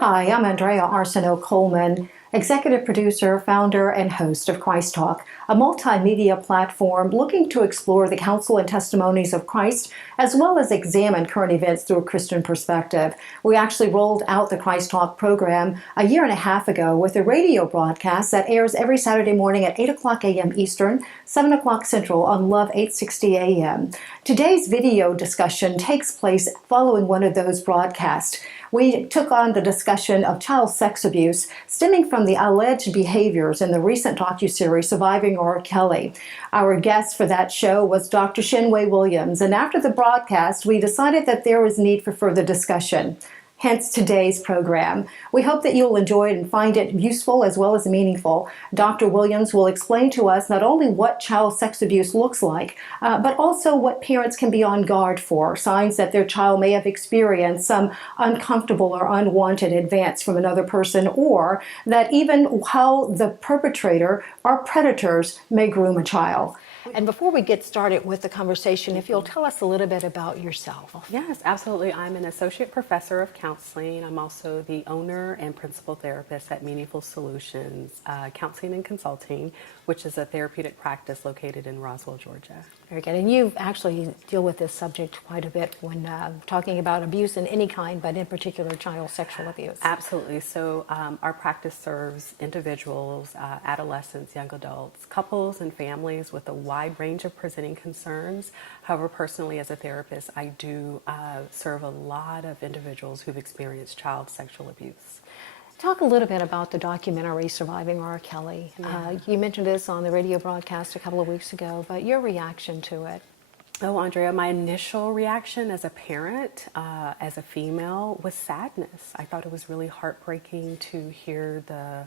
Hi, I'm Andrea Arsenault Coleman, executive producer, founder, and host of ChristTalk, a multimedia platform looking to explore the counsel and testimonies of Christ, as well as examine current events through a Christian perspective. We actually rolled out the ChristTalk program a year and a half ago with a radio broadcast that airs every Saturday morning at 8 o'clock a.m. Eastern, 7 o'clock Central on Love 860 a.m. Today's video discussion takes place following one of those broadcasts. We took on the discussion of child sex abuse stemming from the alleged behaviors in the recent docuseries Surviving R. Kelly. Our guest for that show was Dr. Chinwé Williams, and after the broadcast, we decided that there was need for further discussion. Hence today's program. We hope that you'll enjoy it and find it useful as well as meaningful. Dr. Williams will explain to us not only what child sex abuse looks like, but also what parents can be on guard for, signs that their child may have experienced some uncomfortable or unwanted advance from another person, or that even how the perpetrator or predators may groom a child. And before we get started with the conversation, if you'll tell us a little bit about yourself. Yes, absolutely. I'm an associate professor of counseling. I'm also the owner and principal therapist at Meaningful Solutions Counseling and Consulting, which is a therapeutic practice located in Roswell, Georgia. Very good. And you actually deal with this subject quite a bit when talking about abuse in any kind, but in particular child sexual abuse. Absolutely. So our practice serves individuals, adolescents, young adults, couples, and families with a wide range of presenting concerns. However, personally as a therapist, I do serve a lot of individuals who've experienced child sexual abuse. Talk a little bit about the documentary Surviving R. Kelly. You mentioned this on the radio broadcast a couple of weeks ago, but your reaction to it? Oh, Andrea, my initial reaction as a parent, as a female, was sadness. I thought it was really heartbreaking to hear the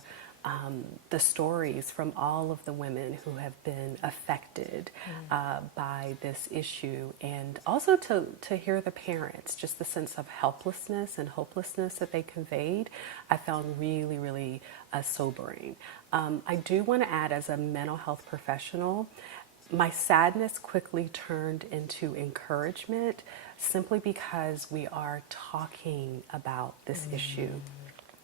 stories from all of the women who have been affected by this issue, and also to hear the parents, just the sense of helplessness and hopelessness that they conveyed, I found really, really sobering. I do want to add, as a mental health professional, my sadness quickly turned into encouragement simply because we are talking about this issue.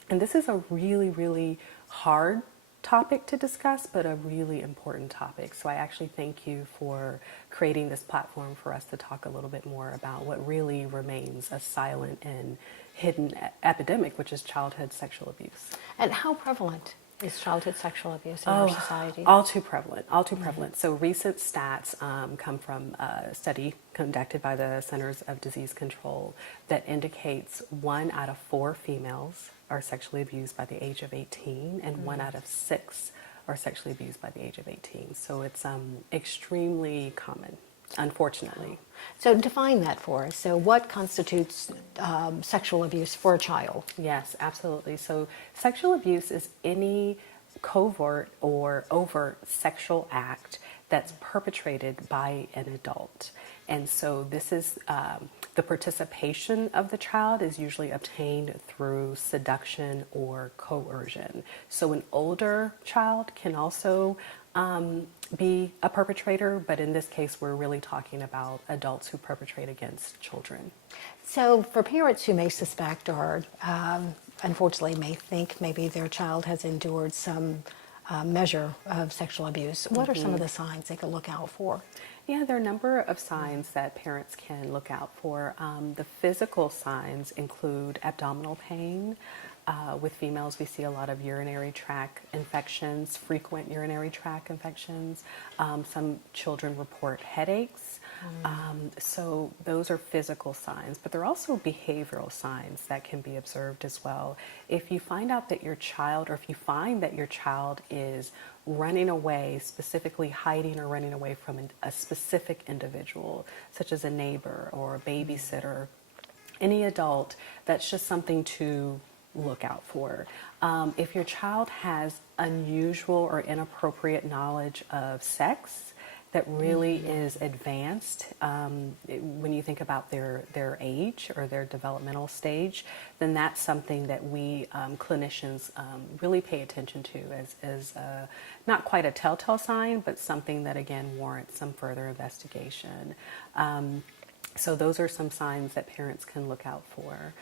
And this is a really, really hard topic to discuss, but a really important topic. So I actually thank you for creating this platform for us to talk a little bit more about what really remains a silent and hidden epidemic, which is childhood sexual abuse. And how prevalent is childhood sexual abuse in our society? All too prevalent, all too prevalent. So recent stats come from a study conducted by the Centers of Disease Control that indicates 1 out of 4 females are sexually abused by the age of 18, and 1 out of 6 are sexually abused by the age of 18. So it's extremely common, unfortunately. So define that for us. So what constitutes sexual abuse for a child? Yes, absolutely. So sexual abuse is any covert or overt sexual act that's perpetrated by an adult. And so this is the participation of the child is usually obtained through seduction or coercion. So an older child can also be a perpetrator, but in this case, we're really talking about adults who perpetrate against children. So for parents who may suspect or unfortunately may think maybe their child has endured some measure of sexual abuse, what are some of the signs they could look out for? Yeah, there are a number of signs that parents can look out for. The physical signs include abdominal pain. With females, we see a lot of urinary tract infections, frequent urinary tract infections. Some children report headaches. So those are physical signs, but there are also behavioral signs that can be observed as well. If you find out that your child, or if you find that your child is running away, specifically hiding or running away from a specific individual, such as a neighbor or a babysitter, any adult, that's just something to look out for. If your child has unusual or inappropriate knowledge of sex that really is advanced, when you think about their age or their developmental stage, then that's something that we clinicians really pay attention to as not quite a telltale sign, but something that again warrants some further investigation. So those are some signs that parents can look out for.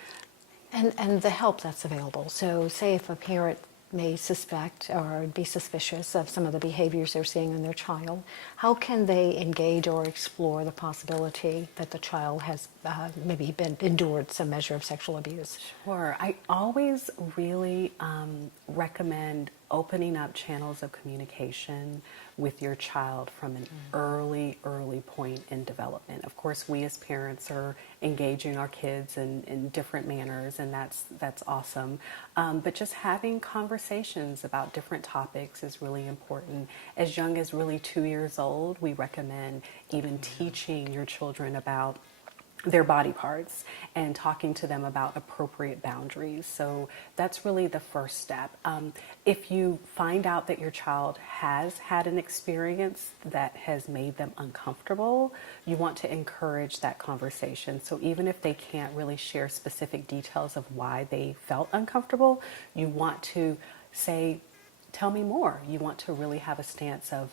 And the help that's available. So say if a parent may suspect or be suspicious of some of the behaviors they're seeing in their child, how can they engage or explore the possibility that the child has maybe endured some measure of sexual abuse? Sure. I always really recommend opening up channels of communication with your child from an early point in development. Of course, we as parents are engaging our kids in different manners, and that's awesome. But just having conversations about different topics is really important. As young as really 2 years old, we recommend even teaching your children about their body parts and talking to them about appropriate boundaries. So that's really the first step. If you find out that your child has had an experience that has made them uncomfortable, you want to encourage that conversation. So even if they can't really share specific details of why they felt uncomfortable, you want to say, tell me more. You want to really have a stance of,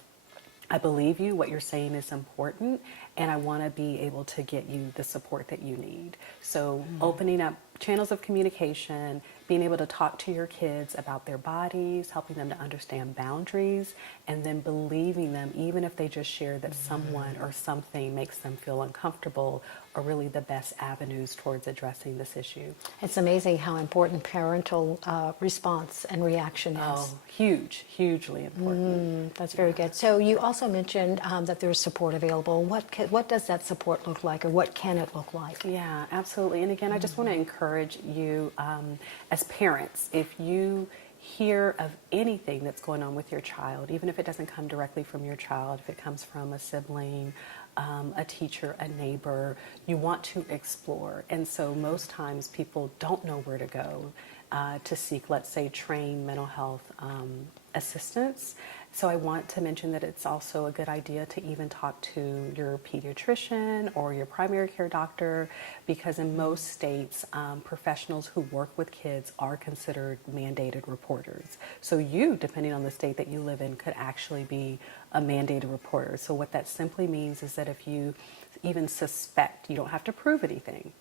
I believe you, what you're saying is important, and I want to be able to get you the support that you need. So opening up channels of communication, being able to talk to your kids about their bodies, helping them to understand boundaries, and then believing them, even if they just share that someone or something makes them feel uncomfortable, are really the best avenues towards addressing this issue. It's amazing how important parental response and reaction is. Oh, hugely important. That's very good. So you also mentioned that there's support available. What does that support look like, or what can it look like? Yeah, absolutely. And again, I just want to encourage you as parents, if you hear of anything that's going on with your child, even if it doesn't come directly from your child, if it comes from a sibling, a teacher, a neighbor, you want to explore. And so most times people don't know where to go to seek, let's say, trained mental health assistance. So I want to mention that it's also a good idea to even talk to your pediatrician or your primary care doctor, because in most states, professionals who work with kids are considered mandated reporters. So you, depending on the state that you live in, could actually be a mandated reporter. So what that simply means is that if you even suspect, you don't have to prove anything,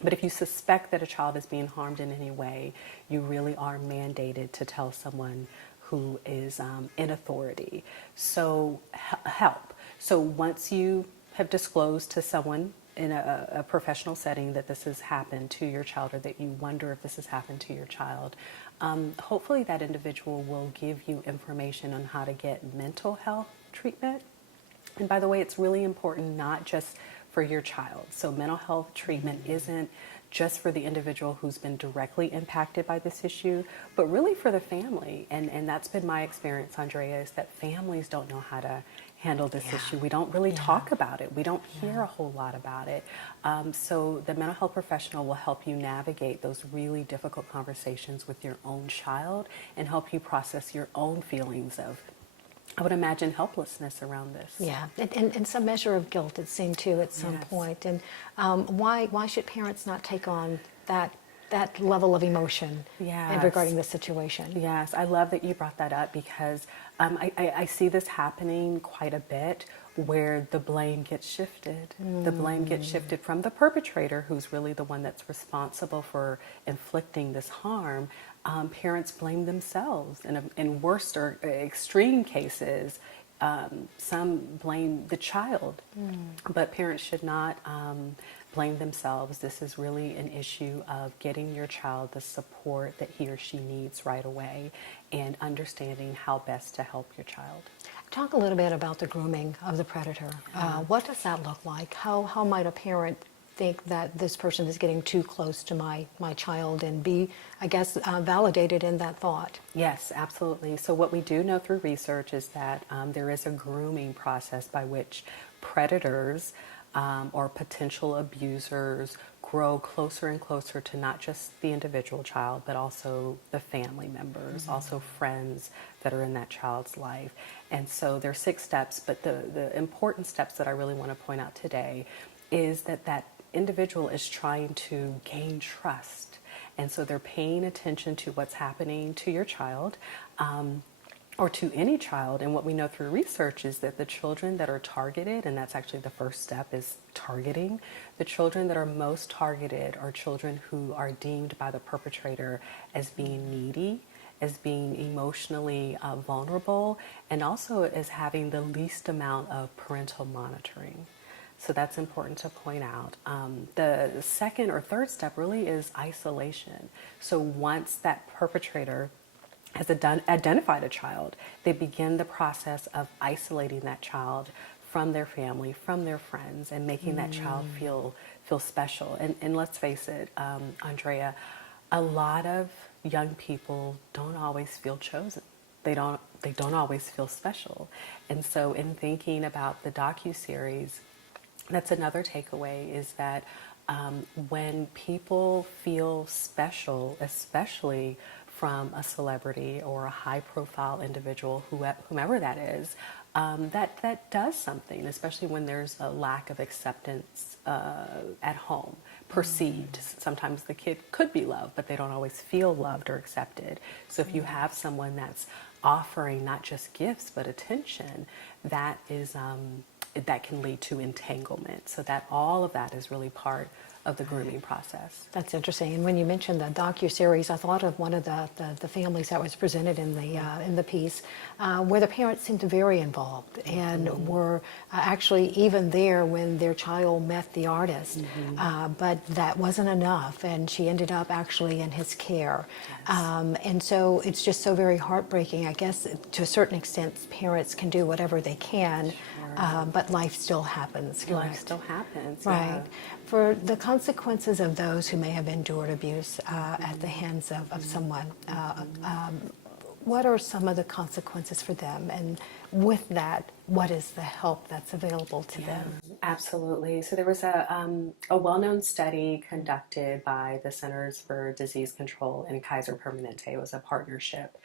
but if you suspect that a child is being harmed in any way, you really are mandated to tell someone who is in authority. So help. So once you have disclosed to someone in a professional setting that this has happened to your child, or that you wonder if this has happened to your child, hopefully that individual will give you information on how to get mental health treatment. And by the way, it's really important not just for your child. So mental health treatment isn't just for the individual who's been directly impacted by this issue, but really for the family. And that's been my experience, Andrea, is that families don't know how to handle this issue. We don't really talk about it. We don't hear a whole lot about it. So the mental health professional will help you navigate those really difficult conversations with your own child and help you process your own feelings of, I would imagine, helplessness around this. Yeah, and some measure of guilt, it seemed to, at some point. And why should parents not take on that level of emotion regarding the situation? Yes, I love that you brought that up, because I see this happening quite a bit, where the blame gets shifted. The blame gets shifted from the perpetrator, who's really the one that's responsible for inflicting this harm. Parents blame themselves. In worst or extreme cases, some blame the child. But parents should not blame themselves. This is really an issue of getting your child the support that he or she needs right away, and understanding how best to help your child. Talk a little bit about the grooming of the predator. What does that look like? How might a parent think that this person is getting too close to my child, and be, I guess, validated in that thought? Yes, absolutely. So what we do know through research is that there is a grooming process by which predators or potential abusers grow closer and closer to not just the individual child, but also the family members, also friends that are in that child's life. And so there are 6 steps, but the important steps that I really want to point out today is that individual is trying to gain trust. And so they're paying attention to what's happening to your child, or to any child. And what we know through research is that the children that are targeted, and that's actually the first step, is targeting. The children that are most targeted are children who are deemed by the perpetrator as being needy, as being emotionally vulnerable, and also as having the least amount of parental monitoring. So that's important to point out. The second or third step really is isolation. So once that perpetrator has identified a child, they begin the process of isolating that child from their family, from their friends, and making that child feel special. And let's face it, Andrea, a lot of young people don't always feel chosen. They don't always feel special. And so in thinking about the docuseries, that's another takeaway, is that when people feel special, especially from a celebrity or a high-profile individual, whomever that is, that does something, especially when there's a lack of acceptance at home, perceived. Sometimes the kid could be loved, but they don't always feel loved or accepted. So if you have someone that's offering not just gifts but attention, that is that can lead to entanglement. So that all of that is really part of the grooming process. That's interesting. And when you mentioned the docuseries, I thought of one of the families that was presented in the piece, where the parents seemed very involved and were actually even there when their child met the artist. But that wasn't enough, and she ended up actually in his care. Yes. And so it's just so very heartbreaking. I guess to a certain extent, parents can do whatever they can, but life still happens. Correct? Life still happens. Right. Yeah. For the consequences of those who may have endured abuse at the hands of someone, what are some of the consequences for them? And with that, what is the help that's available to them? Absolutely. So there was a well-known study conducted by the Centers for Disease Control and Kaiser Permanente. It was a partnership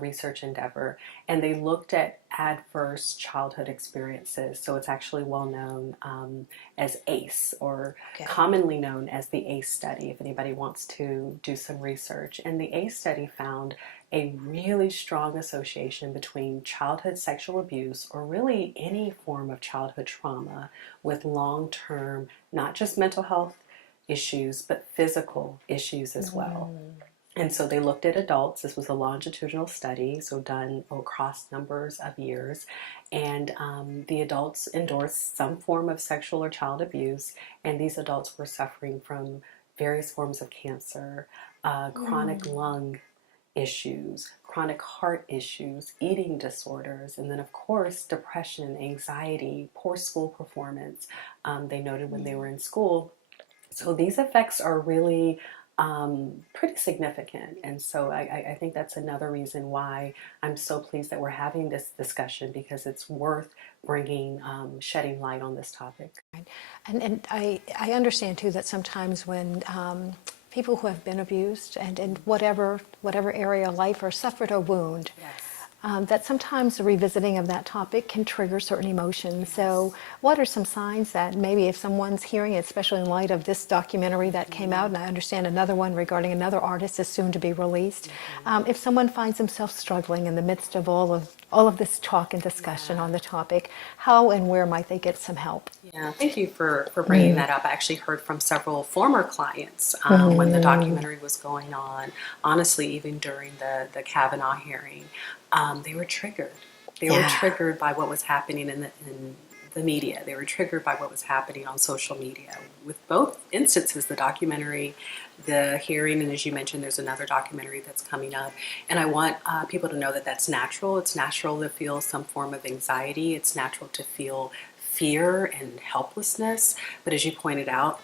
research endeavor, and they looked at adverse childhood experiences. So it's actually well known as ACE, or commonly known as the ACE study, if anybody wants to do some research. And the ACE study found a really strong association between childhood sexual abuse, or really any form of childhood trauma, with long-term, not just mental health issues, but physical issues as well. And so they looked at adults. This was a longitudinal study, so done across numbers of years. And the adults endorsed some form of sexual or child abuse, and these adults were suffering from various forms of cancer, chronic lung issues, chronic heart issues, eating disorders, and then of course depression, anxiety, poor school performance. They noted when they were in school. So these effects are really pretty significant, and so I think that's another reason why I'm so pleased that we're having this discussion, because it's worth bringing, shedding light on this topic. And I understand too that sometimes when people who have been abused and in whatever area of life or suffered a wound, that sometimes the revisiting of that topic can trigger certain emotions. So what are some signs that maybe if someone's hearing it, especially in light of this documentary that came out, and I understand another one regarding another artist is soon to be released, if someone finds themselves struggling in the midst of all of this talk and discussion on the topic, how and where might they get some help? Yeah, thank you for bringing that up. I actually heard from several former clients when the documentary was going on, honestly, even during the Kavanaugh hearing. They were triggered. They were triggered by what was happening in the media. They were triggered by what was happening on social media. With both instances, the documentary, the hearing, and as you mentioned, there's another documentary that's coming up. And I want people to know that that's natural. It's natural to feel some form of anxiety. It's natural to feel fear and helplessness. But as you pointed out,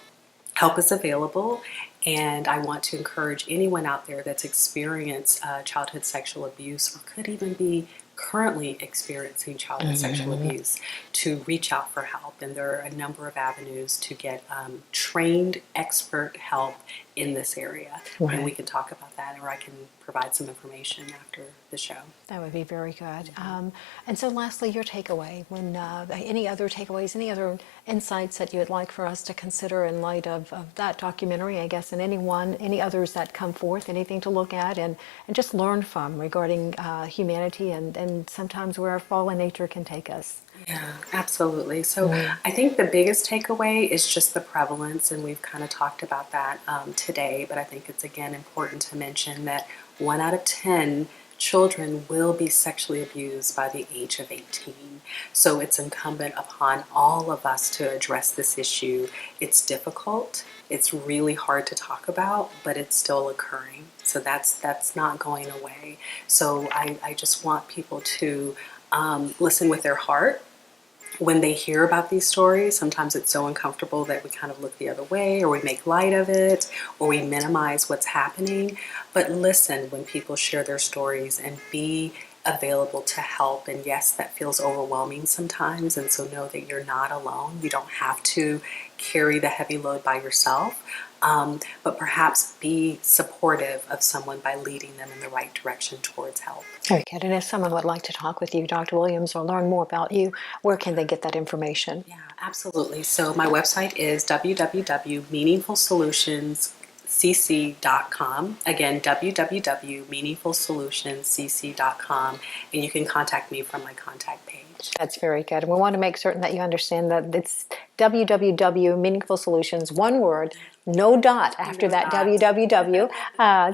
help is available. And I want to encourage anyone out there that's experienced childhood sexual abuse, or could even be currently experiencing childhood sexual abuse, to reach out for help. And there are a number of avenues to get trained expert help in this area. Right. And we can talk about that, or I can provide some information after the show. That would be very good. And so lastly, your takeaway, when any other takeaways, any other insights that you would like for us to consider in light of that documentary, I guess, and any others that come forth, anything to look at and just learn from regarding humanity and sometimes where fallen nature can take us? Yeah, absolutely. So I think the biggest takeaway is just the prevalence, and we've kind of talked about that today, but I think it's again important to mention that 1 out of 10 children will be sexually abused by the age of 18. So it's incumbent upon all of us to address this issue. It's difficult. It's really hard to talk about, but it's still occurring. So that's not going away. So I just want people to listen with their heart when they hear about these stories. Sometimes it's so uncomfortable that we kind of look the other way, or we make light of it, or we minimize what's happening. But listen when people share their stories and be available to help. And yes, that feels overwhelming sometimes. And so know that you're not alone. You don't have to carry the heavy load by yourself. But perhaps be supportive of someone by leading them in the right direction towards help. Very good. And if someone would like to talk with you, Dr. Williams, or learn more about you, where can they get that information? Yeah, absolutely. So my website is www.meaningfulsolutionscc.com. Again, www.meaningfulsolutionscc.com. And you can contact me from my contact page. That's very good. And we want to make certain that you understand that it's www, Meaningful Solutions, one word, no dot after that www.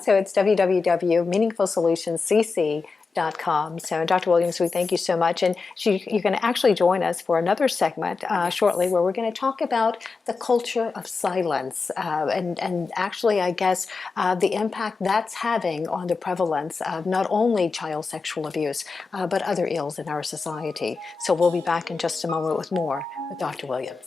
So it's www.meaningfulsolutionscc.com. So Dr. Williams, we thank you so much. And you're going to actually join us for another segment shortly where we're going to talk about the culture of silence and actually, I guess, the impact that's having on the prevalence of not only child sexual abuse, but other ills in our society. So we'll be back in just a moment with more with Dr. Williams.